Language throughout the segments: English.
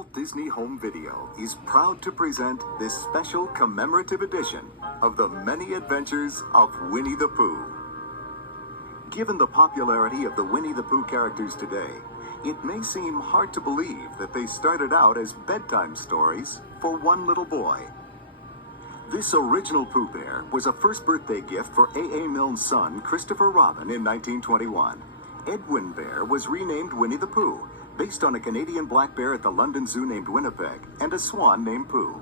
Walt Disney Home Video is proud to present this special commemorative edition of the many adventures of Winnie the Pooh. Given the popularity of the Winnie the Pooh characters today, it may seem hard to believe that they started out as bedtime stories for one little boy. This original Pooh Bear was a first birthday gift for A.A. Milne's son, Christopher Robin, in 1921. Edwin Bear was renamed Winnie the Pooh, based on a Canadian black bear at the London Zoo named Winnipeg and a swan named Pooh.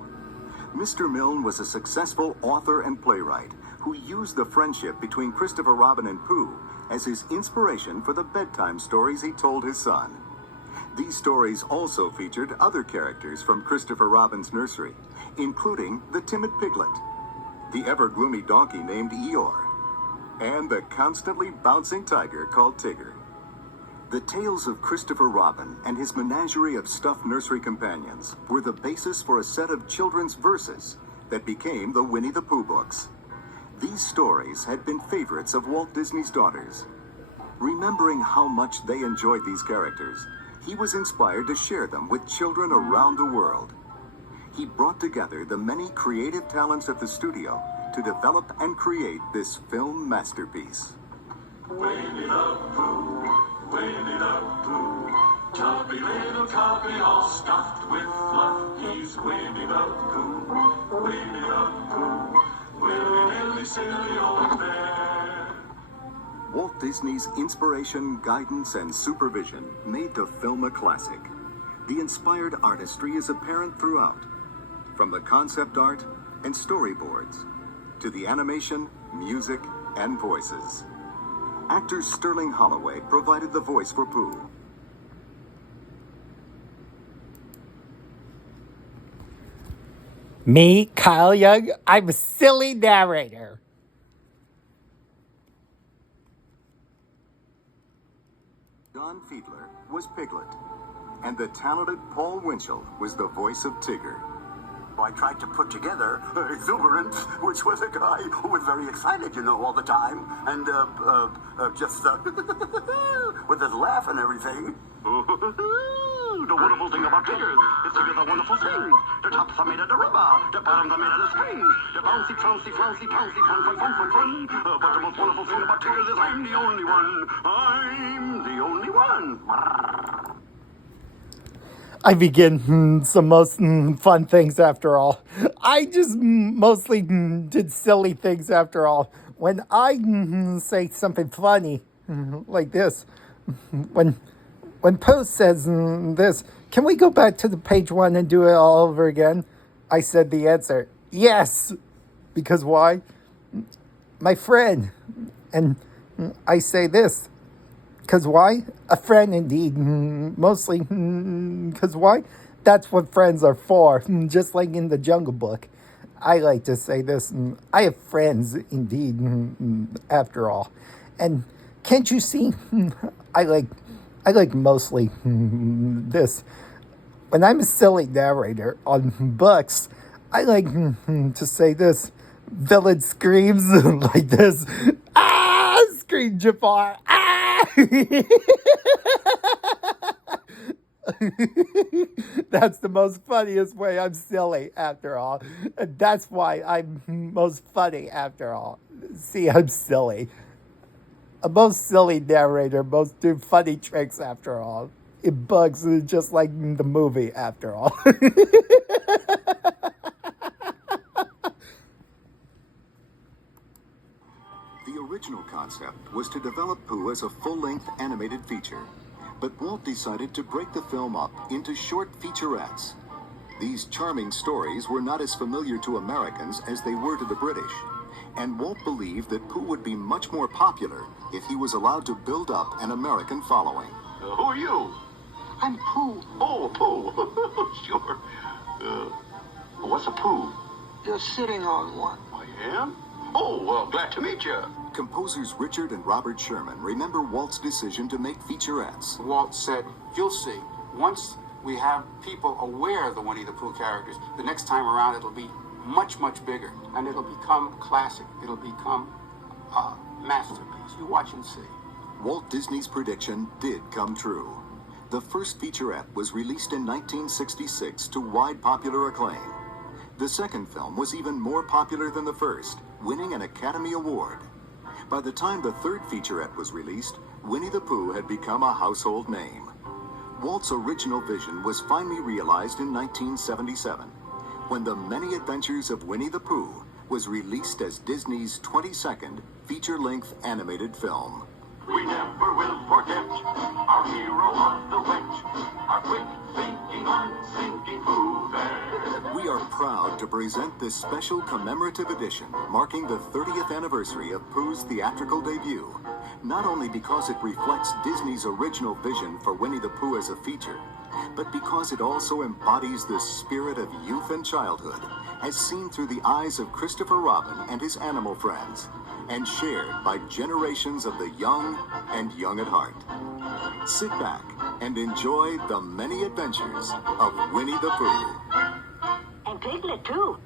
Mr. Milne was a successful author and playwright who used the friendship between Christopher Robin and Pooh as his inspiration for the bedtime stories he told his son. These stories also featured other characters from Christopher Robin's nursery, including the timid piglet, the ever-gloomy donkey named Eeyore, and the constantly bouncing tiger called Tigger. The tales of Christopher Robin and his menagerie of stuffed nursery companions were the basis for a set of children's verses that became the Winnie the Pooh books. These stories had been favorites of Walt Disney's daughters. Remembering how much they enjoyed these characters, he was inspired to share them with children around the world. He brought together the many creative talents at the studio to develop and create this film masterpiece. Winnie the Pooh, Winnie the Pooh, chubby little cubby all stuffed with fluff. He's Winnie the Pooh, Winnie the Pooh, willy-nilly silly old bear. Walt Disney's inspiration, guidance, and supervision made the film a classic. The inspired artistry is apparent throughout, from the concept art and storyboards to the animation, music, and voices. Actor Sterling Holloway provided the voice for Pooh. Me, Kyle Young, I'm a silly narrator. Don Fiedler was Piglet, and the talented Paul Winchell was the voice of Tigger. I tried to put together Exuberance, which was a guy who was very excited, all the time, and just with his laugh and everything. The wonderful thing about Tigger is Tigger's a wonderful thing. The tops are made out of rubber, the bottoms are made out of spring. The bouncy, flouncy, flouncy, pouncy, fun, fun, fun, fun, fun. But the most wonderful thing about Tigger is I'm the only one. I'm the only one. I begin some most fun things after all. I just mostly did silly things after all. When I say something funny like this, when Pooh says this, can we go back to the page 1 and do it all over again? I said the answer, yes. Because why? My friend. And I say this. Because why? A friend indeed. Mostly because why? That's what friends are for. Just like in the Jungle Book. I like to say this. I have friends indeed, after all. And can't you see? I like mostly this. When I'm a silly narrator on books, I like to say this. Villain screams like this. Ah! Scream Jafar. Ah! That's the most funniest way I'm silly after all. That's why I'm most funny after all. See, I'm silly. A most silly narrator, most do funny tricks after all. It bugs just like the movie after all. The original concept was to develop Pooh as a full-length animated feature, but Walt decided to break the film up into short featurettes. These charming stories were not as familiar to Americans as they were to the British, and Walt believed that Pooh would be much more popular if he was allowed to build up an American following. Who are you? I'm Pooh. Oh, Pooh. Sure. What's a Pooh? You're sitting on one. I am? Oh, well, glad to meet you. Composers Richard and Robert Sherman remember Walt's decision to make featurettes. Walt said, you'll see, once we have people aware of the Winnie the Pooh characters, the next time around it'll be much, much bigger, and it'll become classic. It'll become a masterpiece. You watch and see. Walt Disney's prediction did come true. The first featurette was released in 1966 to wide popular acclaim. The second film was even more popular than the first, winning an Academy Award. By the time the third featurette was released, Winnie the Pooh had become a household name. Walt's original vision was finally realized in 1977, when The Many Adventures of Winnie the Pooh was released as Disney's 22nd feature-length animated film. We never will forget our hero of the wet, our quick-thinking, unthinking Pooh Bear. We are proud to present this special commemorative edition marking the 30th anniversary of Pooh's theatrical debut, not only because it reflects Disney's original vision for Winnie the Pooh as a feature, but because it also embodies the spirit of youth and childhood, as seen through the eyes of Christopher Robin and his animal friends, and shared by generations of the young and young at heart. Sit back and enjoy the many adventures of Winnie the Pooh. And Piglet, too.